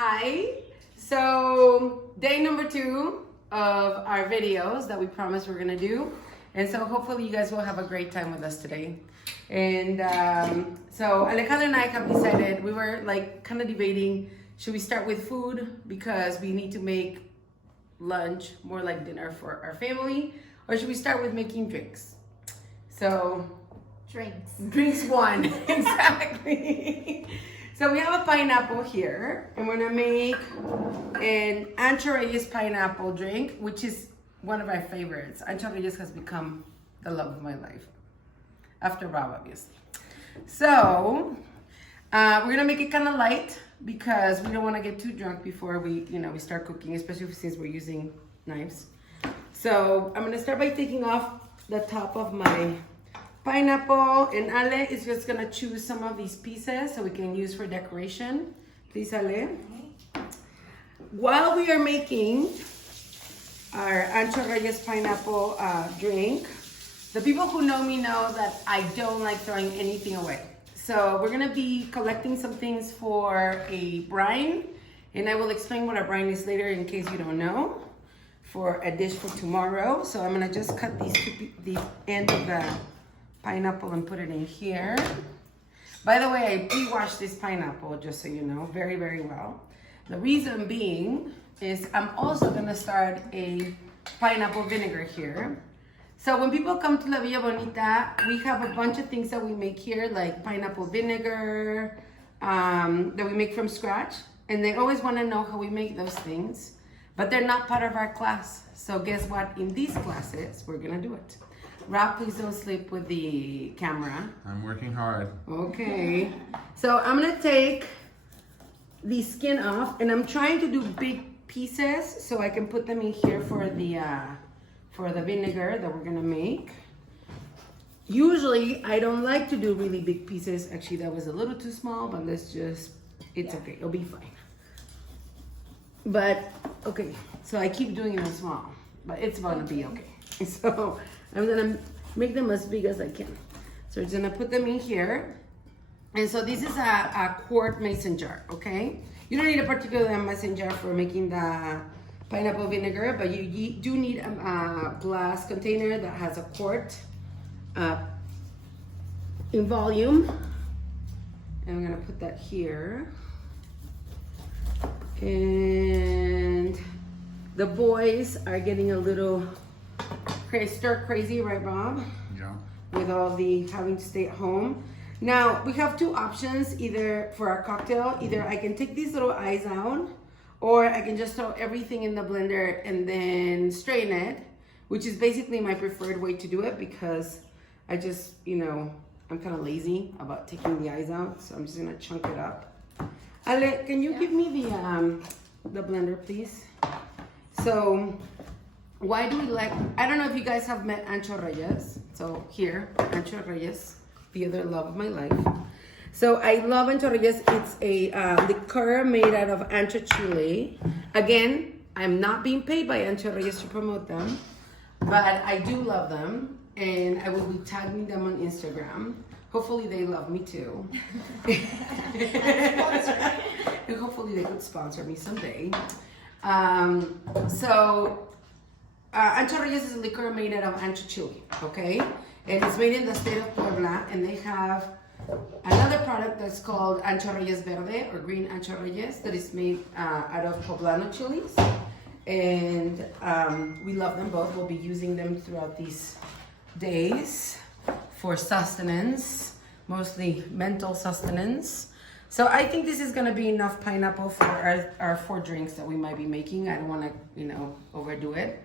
Hi. So day number 2 of our videos that we promised we're gonna do. And so hopefully you guys will have a great time with us today. And so Alejandra and I have decided, we were like kind of debating, should we start with food because we need to make lunch, more like dinner for our family, or should we start with making drinks? So Drinks one, exactly. So we have a pineapple here, and we're gonna make an Ancho Reyes pineapple drink, which is one of my favorites. Ancho Reyes has become the love of my life, after Rob, obviously. So we're gonna make it kind of light because we don't want to get too drunk before we start cooking, especially since we're using knives. So I'm gonna start by taking off the top of my pineapple, and Ale is just gonna choose some of these pieces so we can use for decoration. Please, Ale. While we are making our Ancho Reyes pineapple drink, the people who know me know that I don't like throwing anything away. So we're gonna be collecting some things for a brine, and I will explain what a brine is later in case you don't know, for a dish for tomorrow. So I'm gonna just cut the end of the pineapple and put it in here. By the way, I pre-washed this pineapple, just so you know, very, very well. The reason being is I'm also gonna start a pineapple vinegar here. So when people come to La Villa Bonita, we have a bunch of things that we make here, like pineapple vinegar, that we make from scratch. And they always wanna know how we make those things, but they're not part of our class. So guess what? In these classes, we're gonna do it. Rob, please don't sleep with the camera. I'm working hard. Okay. So I'm gonna take the skin off, and I'm trying to do big pieces so I can put them in here for the vinegar that we're gonna make. Usually, I don't like to do really big pieces. Actually, that was a little too small, but it's okay, it'll be fine. But, okay, so I keep doing them small, but it's gonna be okay. So I'm gonna make them as big as I can. So we're gonna put them in here. And so this is a quart mason jar, okay? You don't need a particular mason jar for making the pineapple vinegar, but you do need a glass container that has a quart in volume. And I'm gonna put that here. And the boys are getting a little stir crazy, right, Bob? Yeah. With all the having to stay at home. Now, we have two options either for our cocktail. Either I can take these little eyes out, or I can just throw everything in the blender and then strain it, which is basically my preferred way to do it because I just, I'm kind of lazy about taking the eyes out. So I'm just gonna chunk it up. Ale, can you give me the blender, please? So, why do we like, I don't know if you guys have met Ancho Reyes. So here, Ancho Reyes, the other love of my life. So I love Ancho Reyes. It's a liqueur made out of ancho chile. Again, I'm not being paid by Ancho Reyes to promote them, but I do love them, and I will be tagging them on Instagram. Hopefully they love me too. And hopefully they could sponsor me someday. Ancho Reyes is a liquor made out of ancho chile, okay? And it's made in the state of Puebla, and they have another product that's called Ancho Reyes Verde, or green Ancho Reyes, that is made out of poblano chilies. And we love them both. We'll be using them throughout these days for sustenance, mostly mental sustenance. So I think this is gonna be enough pineapple for our 4 drinks that we might be making. I don't wanna, overdo it.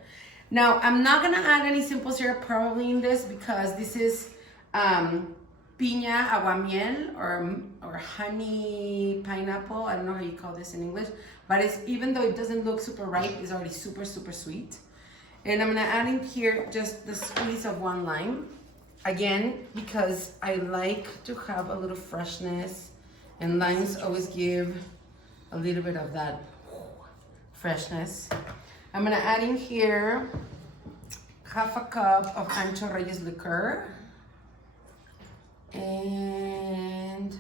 Now, I'm not gonna add any simple syrup probably in this because this is piña aguamiel or honey pineapple. I don't know how you call this in English, but it's, even though it doesn't look super ripe, it's already super, super sweet. And I'm gonna add in here just the squeeze of 1 lime. Again, because I like to have a little freshness, and limes always give a little bit of that freshness. I'm gonna add in here half a cup of Ancho Reyes liqueur. And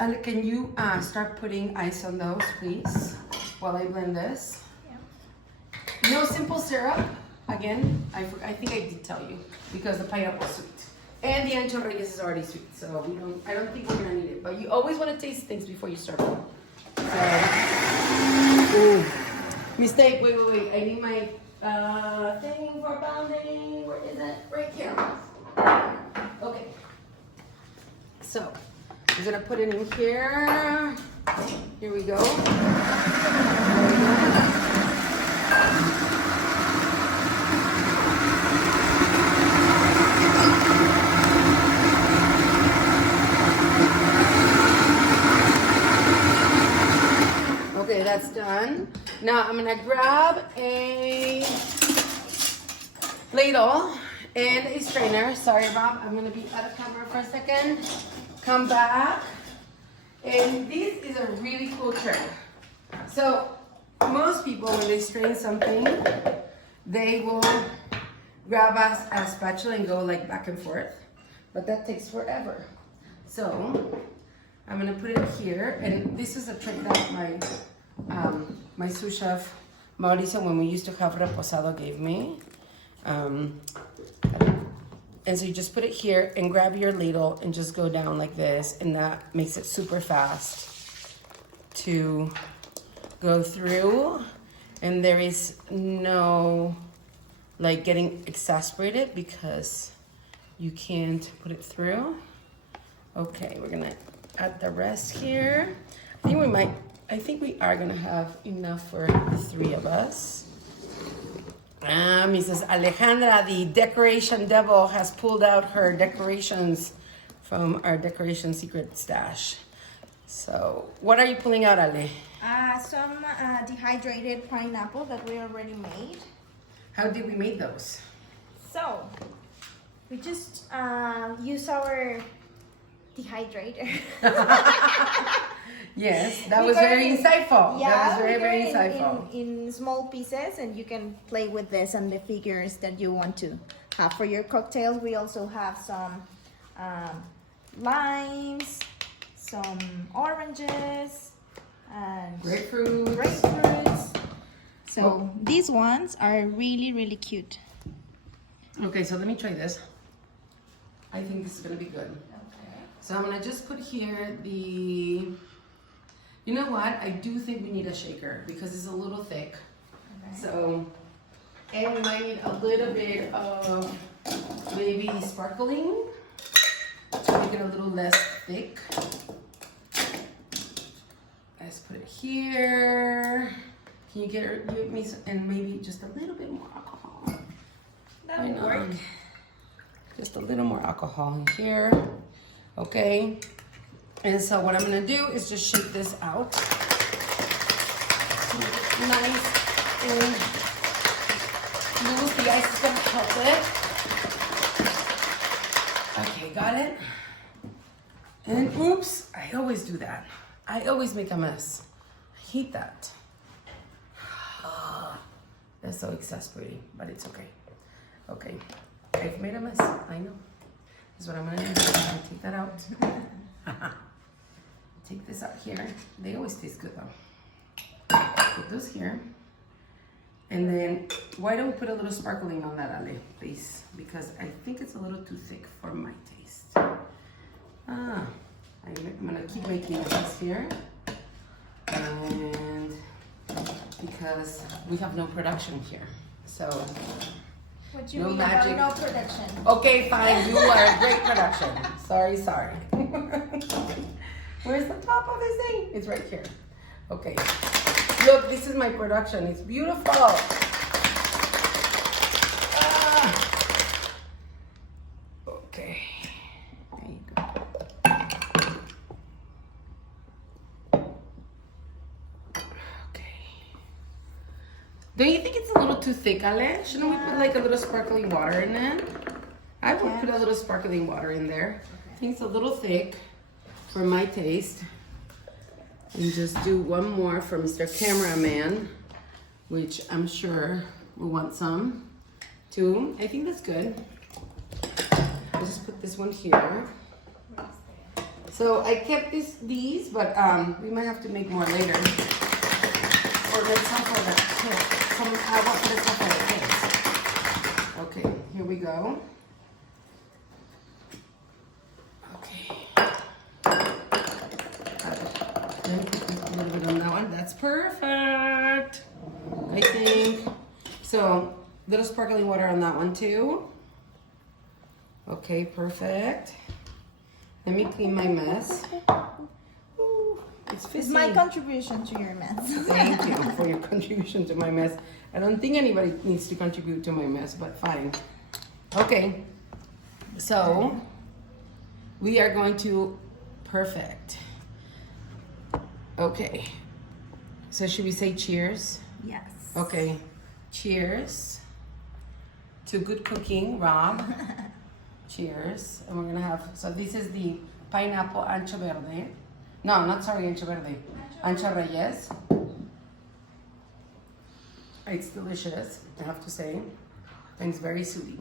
Ale, can you start putting ice on those, please, while I blend this? Yeah. No simple syrup. Again, I think I did tell you because the pineapple is sweet. And the Ancho Reyes is already sweet, so I don't think we're gonna need it. But you always want to taste things before you start them. So, ooh. Mistake. Wait. I need my thing for pounding. Where is it? Right here. Okay. So I'm gonna put it in here. Here we go. There we go. Okay, that's done. Now I'm gonna grab a ladle and a strainer. Sorry, Rob, I'm gonna be out of camera for a second. Come back. And this is a really cool trick. So most people, when they strain something, they will grab a spatula and go like back and forth, but that takes forever. So I'm gonna put it here, and this is a trick that my sous chef Mauricio, when we used to have reposado, gave me. And so you just put it here and grab your ladle and just go down like this, and that makes it super fast to go through, and there is no like getting exasperated because you can't put it through. Okay, we're gonna add the rest here. I think we are gonna have enough for the three of us. Mrs. Alejandra, the decoration devil, has pulled out her decorations from our decoration secret stash. So, what are you pulling out, Ale? Some dehydrated pineapple that we already made. How did we make those? So, we just use our dehydrator. Yes, that was very insightful. Yeah, that was very insightful. In small pieces, and you can play with this and the figures that you want to have for your cocktails. We also have some limes, some oranges, and grapefruits. So these ones are really cute. Okay, so let me try this. I think this is gonna be good. Okay. So I'm gonna just put here the. You know what? I do think we need a shaker because it's a little thick. Okay. So, and we might need a little bit of maybe sparkling to make it a little less thick. Let's put it here. Can you get me some, and maybe just a little bit more alcohol? That would work. Just a little more alcohol in here. Okay. And so what I'm gonna do is just shake this out. Nice and loose. The ice is gonna help it. Okay, got it. And oops, I always do that. I always make a mess. I hate that. That's so exasperating, but it's okay. Okay, I've made a mess, I know. This is what I'm gonna do. I'm gonna take that out. Take this out here. They always taste good though. Put those here. And then, why don't we put a little sparkling on that, Ale, please? Because I think it's a little too thick for my taste. I'm gonna keep making this here. And because we have no production here. So, What you no mean magic. about no production? Okay, fine, you are a great production. Sorry. Where's the top of this thing? It's right here. Okay. Look, this is my production. It's beautiful. Okay. There you go. Okay. Don't you think it's a little too thick, Ale? Shouldn't we put like a little sparkling water in it? I would put a little sparkling water in there. I think it's a little thick for my taste. And just do one more for Mr. Cameraman, which I'm sure will want some too. I think that's good. I'll just put this one here. So I kept these, but we might have to make more later. Or let's have for the kids. I want this for the kids. Okay, here we go. Okay. Let me put a little bit on that one. That's perfect, I think. So, little sparkling water on that one too. Okay, perfect. Let me clean my mess. Ooh, it's It's my contribution to your mess. Thank you for your contribution to my mess. I don't think anybody needs to contribute to my mess, but fine. Okay, so we are going to perfect. Okay, so should we say cheers? Yes. Okay, cheers to good cooking, Rob. Cheers. And we're gonna have, so this is the pineapple ancho verde. No, not sorry, ancho verde. Ancho Reyes. It's delicious, I have to say. And it's very sweet.